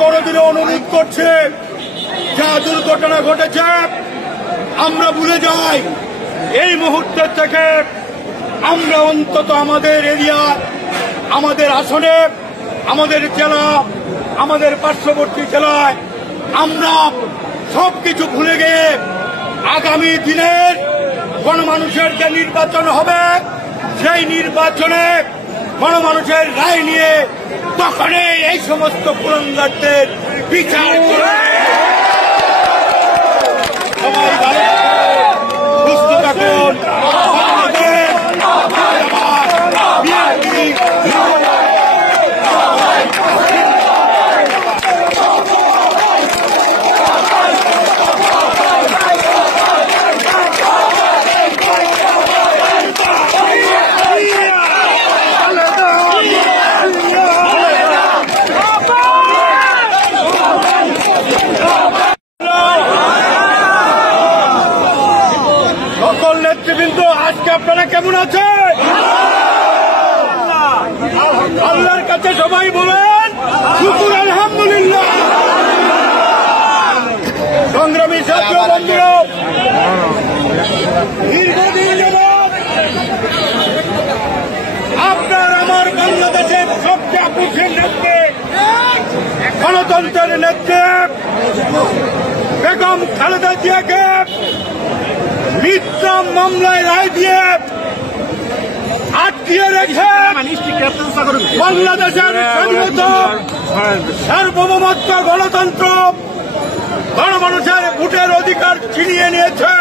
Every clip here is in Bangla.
কোনদিনও অনুরোধ করছে যা দুর্ঘটনা ঘটেছে আমরা ভুলে যাই। এই মুহূর্তের থেকে আমরা অন্তত আমাদের এরিয়া, আমাদের আসনে, আমাদের জেলা, আমাদের পার্শ্ববর্তী জেলায় আমরা সবকিছু ভুলে গিয়ে আগামী দিনের গণমানুষের যে নির্বাচন হবে সেই নির্বাচনে গণমানুষের রায় নিয়ে তখনই এই সমস্ত কুলাঙ্গারদের বিচার করে সবাই সুস্থ থাকুন। সকল নেতৃবৃন্দ, আজকে আপনারা কেমন আছেন? আল্লাহর কাছে সবাই বলেন শুকুর আলহামদুলিল্লাহ। সংগ্রামী ছাত্র বন্ধুরা, দীর্ঘদিন যাবৎ আপনার আমার বাংলাদেশের সবচেয়ে আপুষের নেত্রী, গণতন্ত্রের নেত্রী বেগম খালেদা জিয়াকে মিথ্যা মামলায় রায় দিয়ে আটকিয়ে রেখে বাংলাদেশের স্বাধীনতা, সার্বভৌমত্ব, গণতন্ত্র, গণমানুষের ভোটের অধিকার ছিনিয়ে নিয়েছে।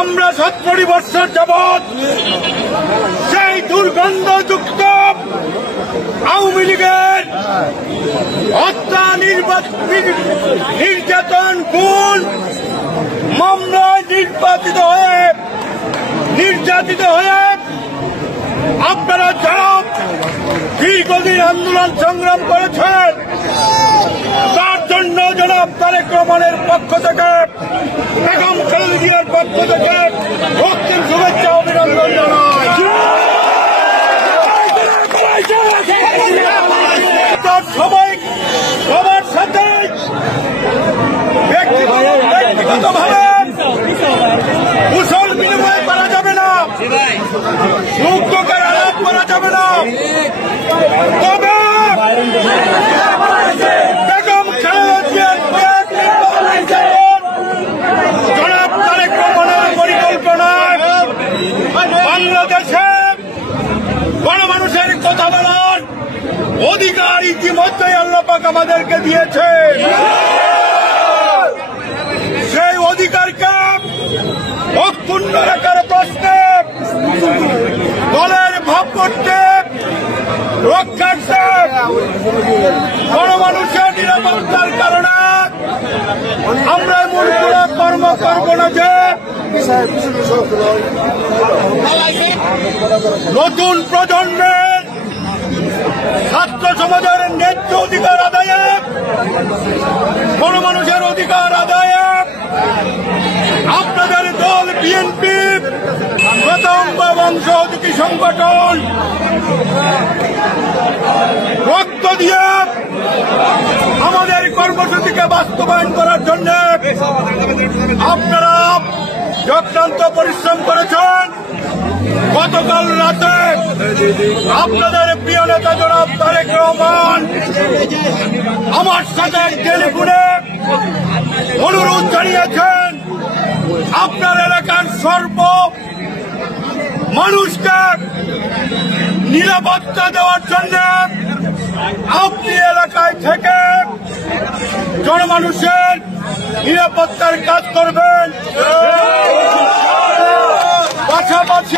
আমরা 17 বছর যাবৎ সেই দুর্গন্ধযুক্ত আওয়ামী লীগের হত্যা, নির্যাতন, খুন মামলায় নির্যাতিত হয়ে আপনারা যারা দীর্ঘদিন আন্দোলন সংগ্রাম করেছেন তার জন্য জনাব তারেক রহমানের পক্ষ থেকে, বেগম খালেদা জিয়ার পক্ষ থেকে রক্তিম শুভেচ্ছা অভিনন্দন জানাই। সবাই সবার সাথে ব্যক্তিগতভাবে কুশল বিনিময় করা যাবে না, মুক্তকার আলাপ করা যাবে না, তবে বেগম খালেদা জিয়ার জনাব তারেক রহমানের পরিকল্পনায় বাংলাদেশে গণমানুষের কথা বলার অধিকার ইতিমধ্যে আল্লাহ পাক আমাদেরকে দিয়েছে। সেই অধিকারকে অক্ষুণ্ণ রাখার প্রশ্নে দলের ভাবমূর্তি রক্ষার্থে গণমানুষের নিরাপত্তার কারণে আমরা এমন কোনো কর্ম করব না যে নতুন প্রজন্মের ছাত্র সমাজের ন্যায্য অধিকার আদায়ে, গণমানুষের অধিকার আদায়ে আপনাদের দল বিএনপি প্রথম বংশ অতিথি সংগঠন রক্ত দিয়ে আমাদের কর্মসূচিকে বাস্তবায়ন করার জন্য আপনারা অক্লান্ত পরিশ্রম করেছেন। গতকাল রাতে আপনাদের প্রিয় নেতা জনাব তারেক রহমান আমার সাথে টেলিফোনে অনুরোধ জানিয়েছেন আপনার এলাকার সর্ব মানুষকে নিরাপত্তা দেওয়ার জন্য আপনি এলাকায় থেকে জনমানুষের নিরাপত্তার কাজ করবেন। পাশাপাশি